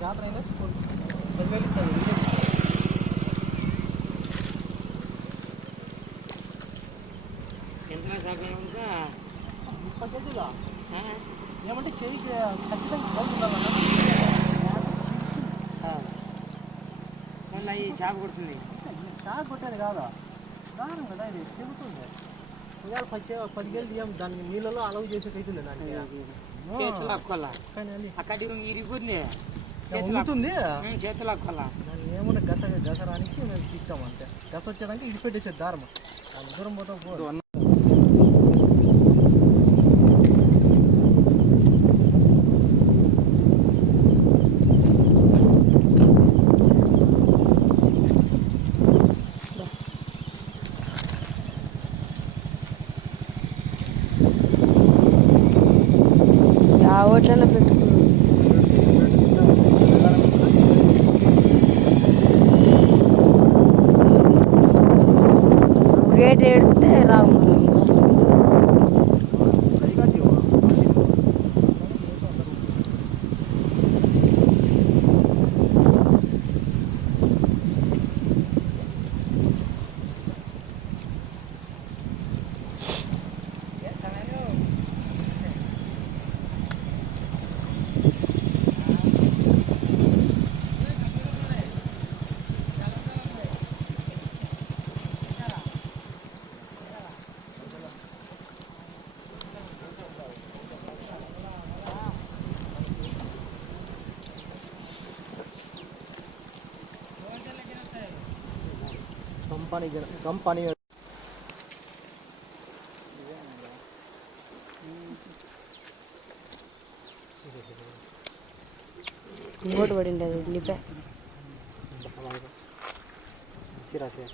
జాతర అయినా 10,000 ఇస్తాను. ఎంత ఇంకా 30 కేజీలా ఏమంటే చెయ్యికి ఖచ్చితంగా బాగుండాలన్నా మళ్ళీ ఈ చేప కొడుతుంది. చేప కొట్టేది కాదా, దారం కదా ఇది తిరుగుతుంది. ఇవాళ 10 కేజీలు ఇవ్వం, దాన్ని నీళ్ళలో అలవ్ చేసేది అవుతుంది. దానికి చేతులు అక్కోలా అక్కడి ఇరిగిపోతుంది, ఉంటుంది చేతులు అక్కోలా. దాన్ని ఏమన్నా గస రానిచ్చి మేము తిట్టాము అంతే. గస వచ్చేదానికి ఇడిపెట్టేసేది దారం, దాని దూరం పోతాం పోదు. ఓట్లలో పెట్టుకున్నాం. గేట్ ఏడితే రాము. కంపెనీ ఇంకోటి పడింది అది లిపే సిరాసే.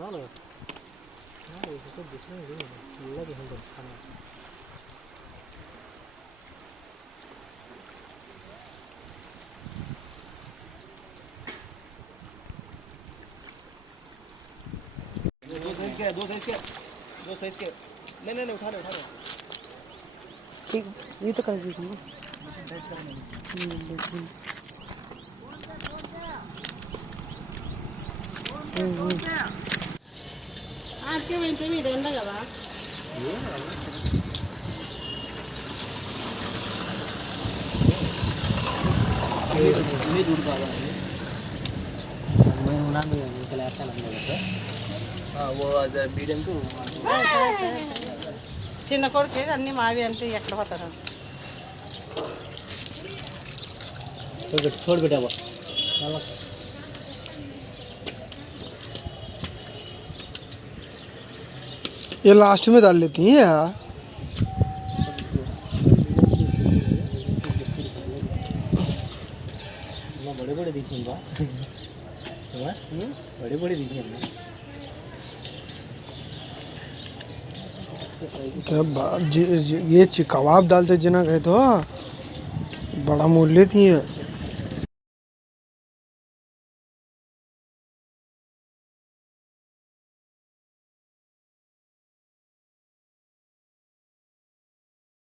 బాగా दो साइज के नहीं उठा ले ठीक, ये तो कर दीजिए। आपके वहीं भी डंडा लगा ये दूर का मैं उड़ा में निकला अच्छा लगने लगा. वो मीडियम को చిన్న కొడుకు అన్నీ మావి అంటే ఎక్కడ పోతారు. छोड़ बेटा वो ये लास्ट में डाल लेती हैं यार. बड़े बड़े दिखेंगे बड़े बड़े दिखेंगे. ये कबाब डालते जिना गए तो बड़ा मूल्य थी है.